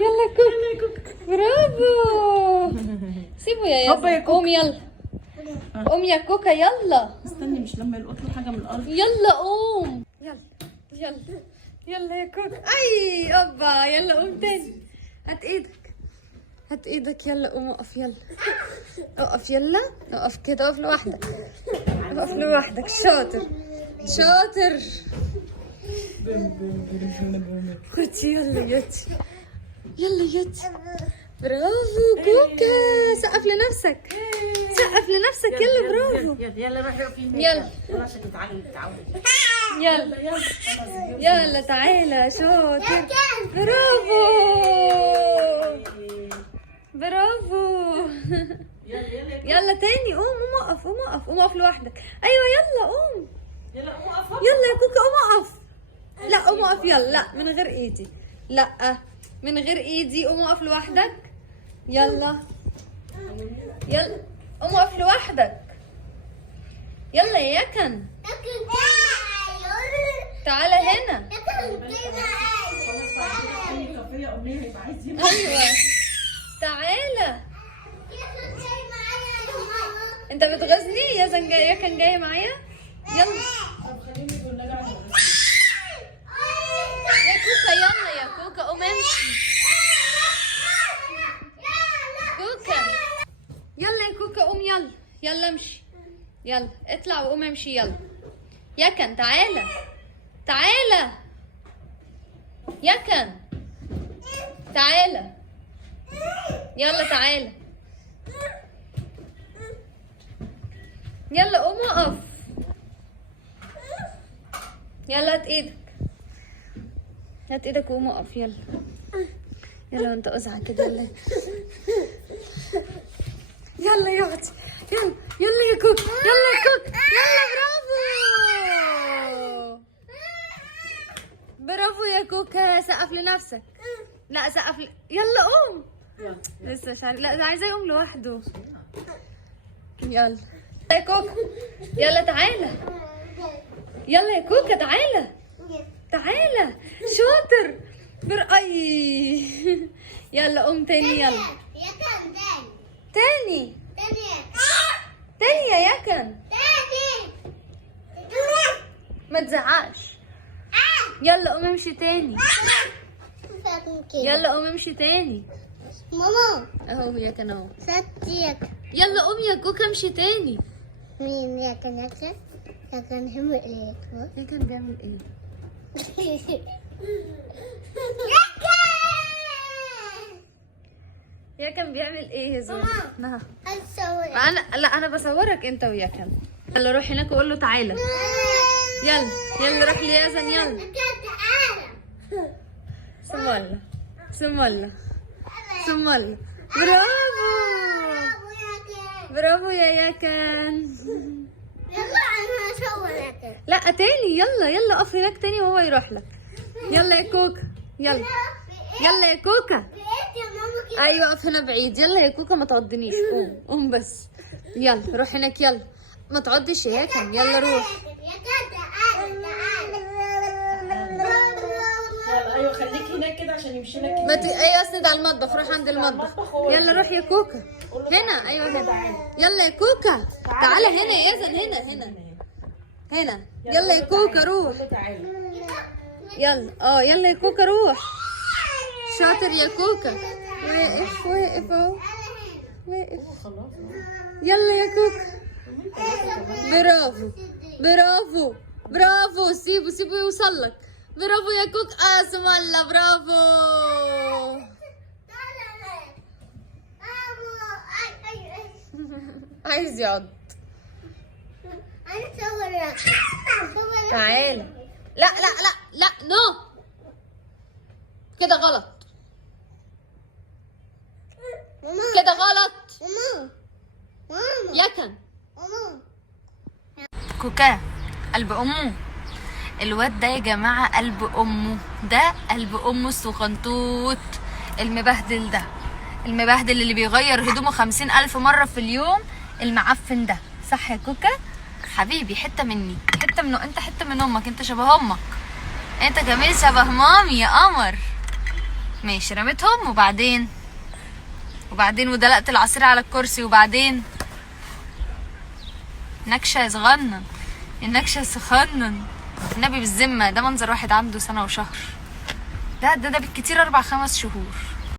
يلا كوكا. برافو. سيبه يا ياسر. قوم يلا. قوم يا كوكا يلا. استني مش لما يلقط له حاجه من الارض. يلا قوم. يلا يلا يلا يا كوكا. اي اوبا. يلا قوم تاني. هات ايدك. هات ايدك. يلا قوم اقف. يلا اقف. يلا اقف كده. اقف لوحدك. اقف لوحدك. شاطر شاطر. خدي يلا يوتي. يلا يوتي. برافو كوكا. سقف لنفسك. سقف لنفسك. يلا برافو. يلا روحي اقفي. يلا عشان تتعلمي تتعودي. يلا يلا تعالى. شاطر. برافو برافو. يلا تاني. قوم قوم اقف. قوم اقف. قوم اقف لوحدك. ايوه يلا قوم. يلا قوم اقف. يلا يا كوكا قوم اقف. لا قوم اقف. يلا لا من غير ايدي. لا من غير ايدي. قوم اقف لوحدك. يلا يلا قوم اقف لوحدك. يلا يا يكن. تعالى هنا. ايوه تعالى. انت بتغزني يا زنجايه. كان جاي معايا. يلا يا كوكا. يلا يا كوكا قوم امشي. كوكا يلا يا كوكا قوم. يلا يلا امشي. يلا اطلع وقوم امشي. يلا يكن تعالى. تعالى يكن. تعالى. يلا تعالى. يلا قوم اقف. يلا هات ايدك. هات ايدك وقوم اقف. يلا يلا وانت قزعه كده. يلا يلا يا اختي. يلا يلا يا كوك. يلا يا كوك. يلا برافو. برافو يا كوكا. سقف لنفسك. لا سقف يلا قوم. لسه مش عارف. لا عايزاه يقوم لوحده. يلا يا كوكا. يلا تعالى. يلا يا كوكا تعالى. تعالى. شاطر. اي يلا قوم تاني. يلا تاني. تاني يا يكن. ما تزعقش. يلا قوم امشي تاني. يلا قوم امشي تاني. ماما اهو يكن اهو. ستيك. يلا قوم يا كوكا امشي تاني. مين يكن هم ايه؟ يكن بيعمل ايه؟ يكن بيعمل ايه يا زوز؟ نعم. انا بصورك انت ويكن. يلا روح هناك وقول له تعالى. يلا يلا روح ليازن. يلا بسم الله. بسم الله. بسم الله. برافو برافو يا يكن. يلا انا هصورك. لا تاني. يلا يلا اقف هناك تاني وهو يروح لك. يلا يا كوكا. يلا يلا يا كوكا. ايوه اقف هنا بعيد. يلا يا كوكا ما تعضنيش. قوم قوم بس. يلا روح هناك. يلا ما تعضش يا يكن. يلا روح. ايوه خليك هناك كده عشان يمشي لك. ايوه اسند على المطبخ. روح عند المطبخ. يلا روح يا كوكا. هنا. ايوه هنا. يلا يا كوكا. تعالى هنا يا يزن. هنا هنا. يلا يا كوكا روح. يلا يلا يا كوكا روح. شاطر يا كوكا. واقف واقف اهو. واقف. يلا يا كوكا. برافو برافو برافو. سيبه يوصل لك. برافو يا كوكا. اسم الله. برافو. عايز يقعد. تعالى. لا لا لا لا نو. كده غلط. كده غلط. يكن. كوكا قلب امه. الواد ده يا جماعه قلب امه. ده قلب امه الصغنطوط المبهدل ده. المبهدل اللي بيغير هدومه 50,000 مرة في اليوم. المعفن ده. صح يا كوكا؟ حبيبي حتة مني. حتة منه. انت حتة من امك. انت شبه امك. انت كمان شبه مامي يا قمر. ماشي رميتهم وبعدين ودلقت العصير على الكرسي وبعدين نكشة يا صغنن، النكشة سخنن النبي بالذمة. ده منظر واحد عنده سنة وشهر، ده بالكتير 4-5 شهور.